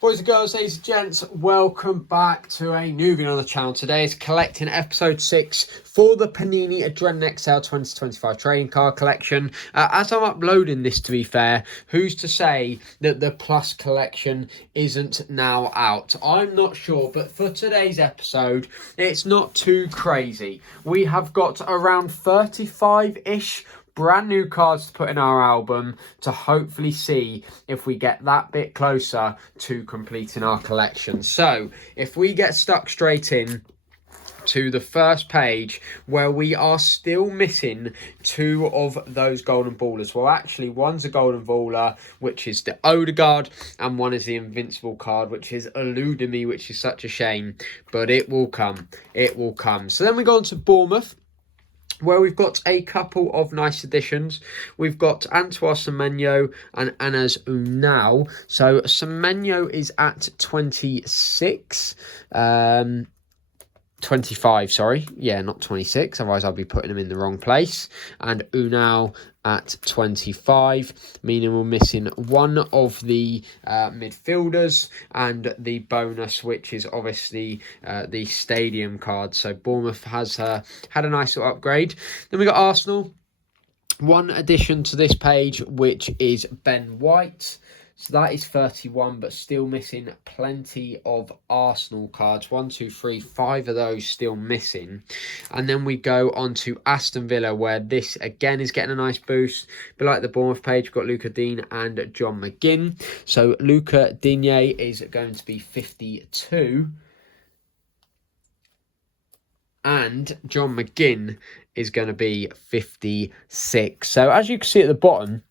Boys and girls, ladies and gents, welcome back to a new video on the channel. Today is collecting episode 6 for the Panini Adrenalyn XL 2025 trading card collection. As I'm uploading this, to be fair, who's to say that the Plus collection isn't now out? I'm not sure, but for today's episode, it's not too crazy. We have got around 35-ish brand new cards to put in our album to hopefully see if we get that bit closer to completing our collection. So if we get stuck straight in to the first page where we are still missing 2 of those golden ballers. Well, actually, one's a golden baller, which is the Odegaard, and one is the Invincible card, which is eluding me, which is such a shame, but it will come. It will come. So then we go on to Bournemouth, where we've got a couple of nice additions. We've got Antoine Semenyo and Anas Unal. So Semenyo is at 26. 25, sorry. Yeah, not 26. Otherwise, I'll be putting him in the wrong place. And Unal at 25, meaning we're missing one of the midfielders and the bonus, which is obviously the stadium card. So Bournemouth has had a nice little upgrade. Then we got Arsenal. One addition to this page, which is Ben White. So that is 31, but still missing plenty of Arsenal cards. 1, 2, 3, 5 of those still missing. And then we go on to Aston Villa, where this again is getting a nice boost. But like the Bournemouth page, we've got Luca Dean and John McGinn. So Luca Digne is going to be 52. And John McGinn is going to be 56. So as you can see at the bottom,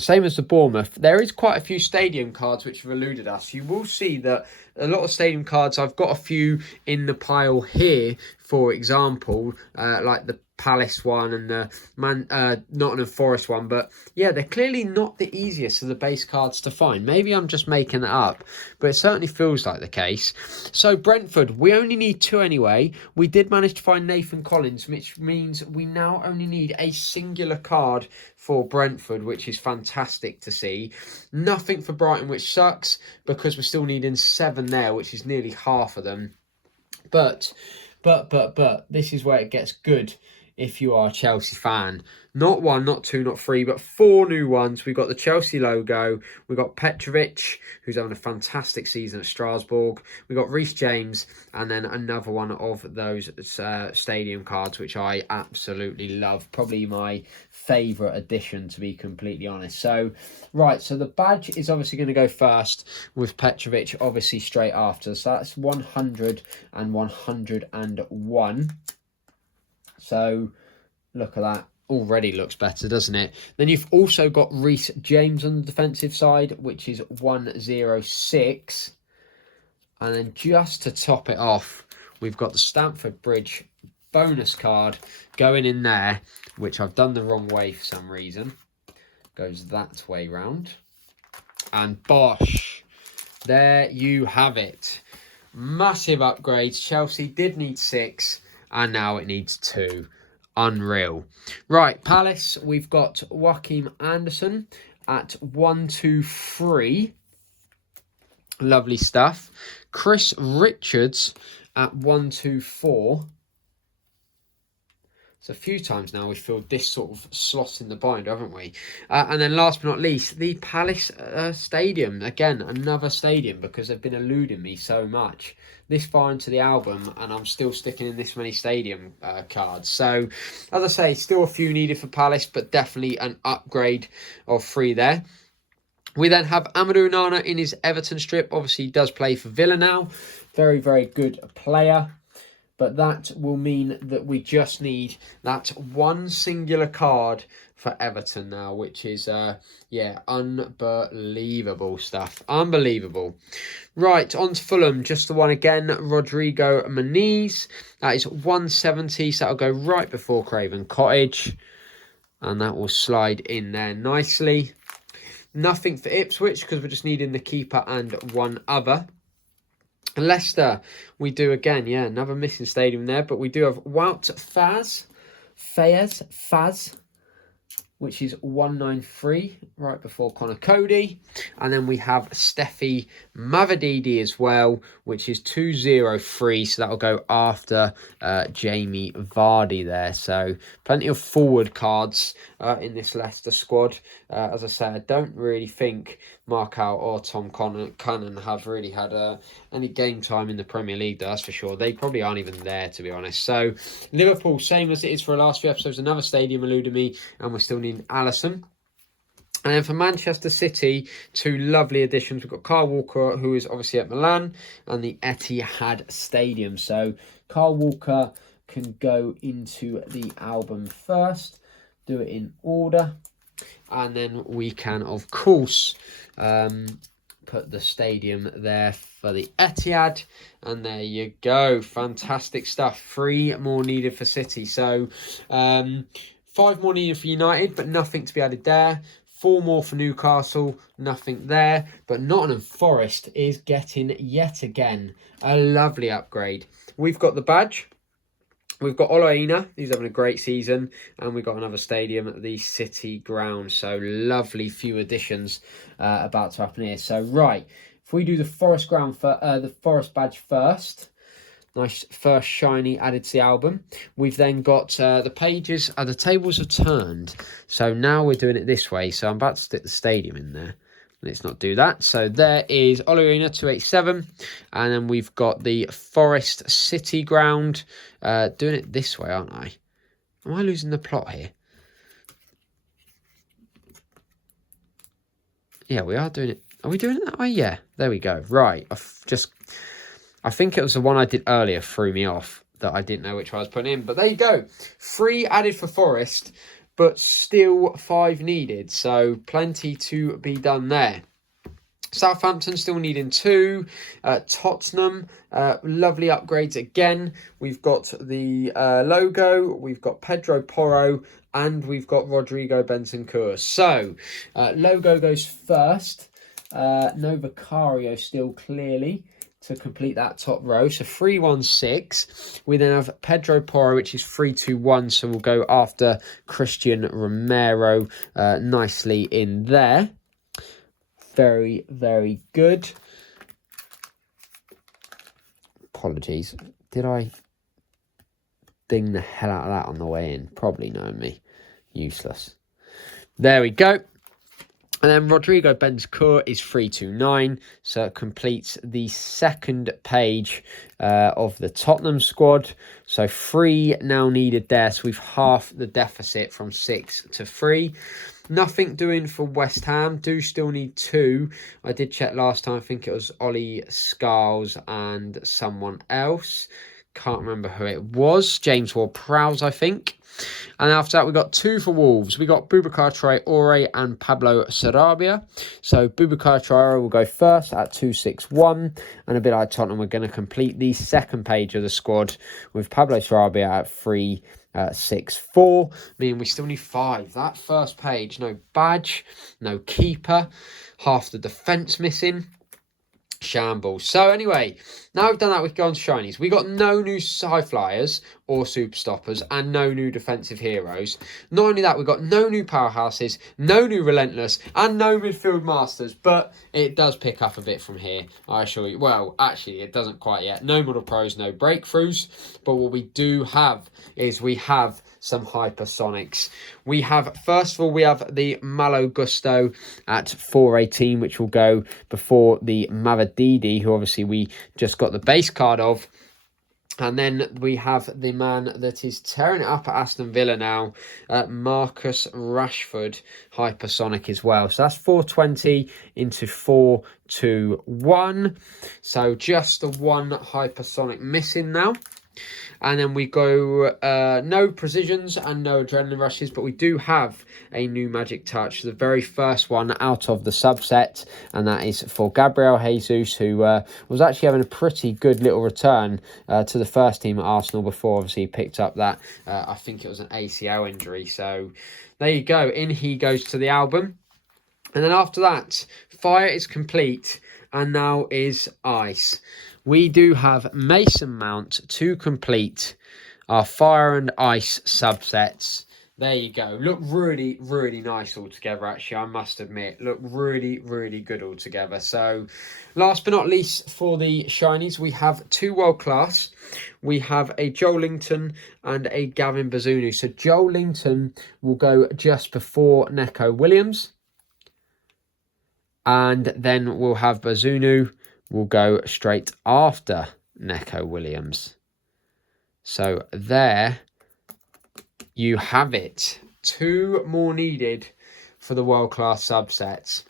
same as the Bournemouth, there is quite a few stadium cards which have eluded us. You will see that a lot of stadium cards, I've got a few in the pile here, for example, like the Palace one and the Nottingham Forest one. But yeah, they're clearly not the easiest of the base cards to find. Maybe I'm just making it up, but it certainly feels like the case. So Brentford, we only need 2 anyway. We did manage to find Nathan Collins, which means we now only need a singular card for Brentford, which is fantastic to see. Nothing for Brighton, which sucks, because we're still needing 7 there, which is nearly half of them. But this is where it gets good if you are a Chelsea fan. Not 1, not 2, not 3, but 4 new ones. We've got the Chelsea logo. We've got Petrovic, who's having a fantastic season at Strasbourg. We've got Reece James, and then another one of those stadium cards, which I absolutely love. Probably my favourite addition, to be completely honest. So, right, so the badge is obviously going to go first, with Petrovic obviously straight after. So that's 100 and 101. So, look at that. Already looks better, doesn't it? Then you've also got Reece James on the defensive side, which is 106. And then just to top it off, we've got the Stamford Bridge bonus card going in there, which I've done the wrong way for some reason. Goes that way round. And bosh, there you have it. Massive upgrades. Chelsea did need 6, and now it needs 2. Unreal. Right, Palace, we've got Joachim Anderson at 123. Lovely stuff. Chris Richards at 124. So a few times now we've filled this sort of slot in the bind, haven't we? And then last but not least, the Palace Stadium. Again, another stadium, because they've been eluding me so much this far into the album, and I'm still sticking in this many stadium cards. So, as I say, still a few needed for Palace, but definitely an upgrade of 3 there. We then have Amadou Onana in his Everton strip. Obviously, he does play for Villa now. Very, very good player. But that will mean that we just need that 1 singular card for Everton now, which is, yeah, unbelievable stuff. Unbelievable. Right, on to Fulham. Just the one again, Rodrigo Muniz. That is 170, so that'll go right before Craven Cottage. And that will slide in there nicely. Nothing for Ipswich, because we're just needing the keeper and 1 other. Leicester, we do again, yeah, another missing stadium there, but we do have Wout Faz, which is 193, right before Connor Cody. And then we have Steffi Mavadidi as well, which is 203. So that'll go after Jamie Vardy there. So plenty of forward cards in this Leicester squad. As I say, I don't really think Markout or Tom Cunnan have really had any game time in the Premier League, that's for sure. They probably aren't even there, to be honest. So Liverpool, same as it is for the last few episodes, another stadium eluded me, and we're still needing Alisson. And then for Manchester City, 2 lovely additions. We've got Kyle Walker, who is obviously at Milan, and the Etihad Stadium. So Kyle Walker can go into the album first, do it in order, and then we can, of course, put the stadium there for the Etihad, and there you go. Fantastic stuff. 3 more needed for City. So 5 more needed for United, but nothing to be added there. 4 more for Newcastle, nothing there. But Nottingham Forest is getting yet again a lovely upgrade. We've got the badge. We've got Oloina, he's having a great season, and we've got another stadium at the City Ground. So lovely few additions about to happen here. So right, if we do the Forest ground for the Forest badge first, nice first shiny added to the album. We've then got the pages, the tables are turned. So now we're doing it this way. So I'm about to stick the stadium in there. Let's not do that. So there is Oloina 287. And then we've got the Forest City Ground. Doing it this way, aren't I? Am I losing the plot here? Yeah, we are doing it. Are we doing it that way? Yeah, there we go. Right. I think it was the one I did earlier threw me off, that I didn't know which one I was putting in. But there you go. 3 added for Forest, but still 5 needed. So plenty to be done there. Southampton still needing 2. Tottenham, lovely upgrades again. We've got the logo, we've got Pedro Porro, and we've got Rodrigo Bentancur. So, logo goes first. No Vicario still clearly to complete that top row. So 316. We then have Pedro Porro, which is 321. So we'll go after Christian Romero nicely in there. Very, very good. Apologies. Did I ding the hell out of that on the way in? Probably knowing me. Useless. There we go. And then Rodrigo Bentancur is 329. So it completes the second page of the Tottenham squad. So 3 now needed there. So we've halved the deficit from 6 to 3. Nothing doing for West Ham. Do still need 2. I did check last time. I think it was Ollie Scarles and someone else. Can't remember who it was. James Ward-Prowse, I think. And after that, we got 2 for Wolves. We got Boubacar Traore and Pablo Sarabia. So Boubacar Traore will go first at 261. And a bit like Tottenham, we're going to complete the second page of the squad with Pablo Sarabia at 364. Meaning we still need 5. That first page, no badge, no keeper, half the defence missing. Shambles. So anyway, now we've done that, we can go on to shinies. We got no new high flyers or super stoppers and no new defensive heroes. Not only that, we've got no new powerhouses, no new relentless, and no midfield masters. But it does pick up a bit from here, I assure you. Well, actually, it doesn't quite yet. No model pros, no breakthroughs. But what we do have is we have some hypersonics. We have, first of all, we have the Malo Gusto at 418, which will go before the Mavadidi, who obviously we just got the base card of. And then we have the man that is tearing it up at Aston Villa now, Marcus Rashford, hypersonic as well. So that's 420 into 421. So just the 1 hypersonic missing now. And then we go no precisions and no adrenaline rushes, but we do have a new magic touch, the very first one out of the subset, and that is for Gabriel Jesus, who was actually having a pretty good little return to the first team at Arsenal before obviously he picked up that, I think it was an ACL injury. So there you go, in he goes to the album. And then after that, fire is complete, and now is ice. We do have Mason Mount to complete our fire and ice subsets. There you go. Look really, really nice all together, actually, I must admit. Look really, really good all together. So, last but not least, for the shinies, we have two World Class. We have a Joe Linton and a Gavin Bazunu. So, Joe Linton will go just before Neco Williams. And then we'll have Bazunu will go straight after Neco Williams. So, there you have it. Two more needed for the World Class subsets.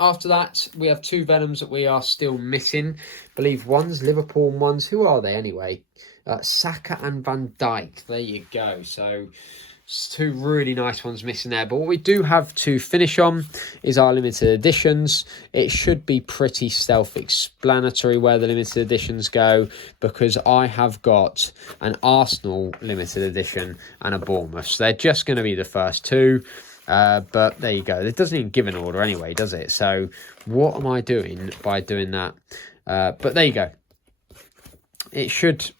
After that, we have two Venoms that we are still missing. I believe one's Liverpool and one's... Who are they anyway? Saka and Van Dijk. There you go. So, two really nice ones missing there. But what we do have to finish on is our limited editions. It should be pretty self-explanatory where the limited editions go, because I have got an Arsenal limited edition and a Bournemouth. So they're just going to be the first two. But there you go. It doesn't even give an order anyway, does it? So what am I doing by doing that? But there you go. It should...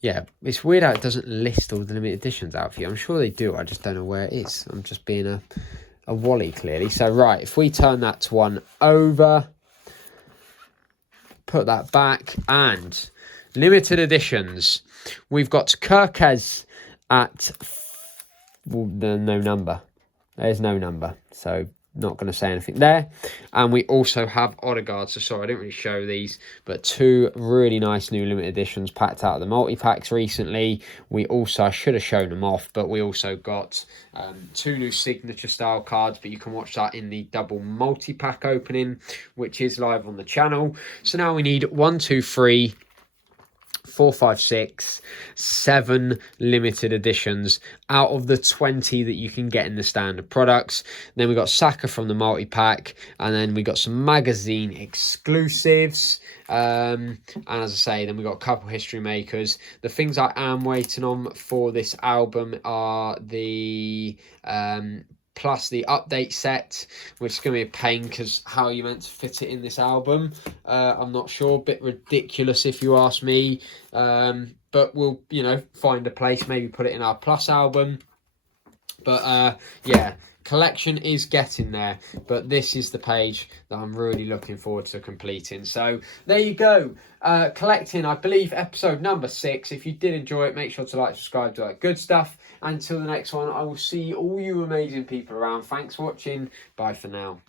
Yeah, it's weird how it doesn't list all the limited editions out for you. I'm sure they do. I just don't know where it is. I'm just being a wally, clearly. So, right, if we turn that to one over, put that back, and limited editions. We've got Kirkes at... Well, no number. There's no number. So, not going to say anything there. And we also have Odegaard. So sorry, I didn't really show these, but two really nice new limited editions packed out of the multi-packs recently. We also, I should have shown them off, but we also got two new signature style cards, but you can watch that in the double multi-pack opening, which is live on the channel. So now we need 1, 2, 3... 4, 5, 6, 7 limited editions out of the 20 that you can get in the standard products. Then we got Saka from the multi-pack, and then we got some magazine exclusives. And as I say, then we got a couple history makers. The things I am waiting on for this album are the... plus the update set, which is going to be a pain because how are you meant to fit it in this album? I'm not sure. Bit ridiculous if you ask me. But we'll, find a place, maybe put it in our Plus album. But yeah, collection is getting there. But this is the page that I'm really looking forward to completing. So there you go. Collecting, I believe, episode number 6. If you did enjoy it, make sure to like, subscribe, do that good stuff. Until the next one, I will see all you amazing people around. Thanks for watching. Bye for now.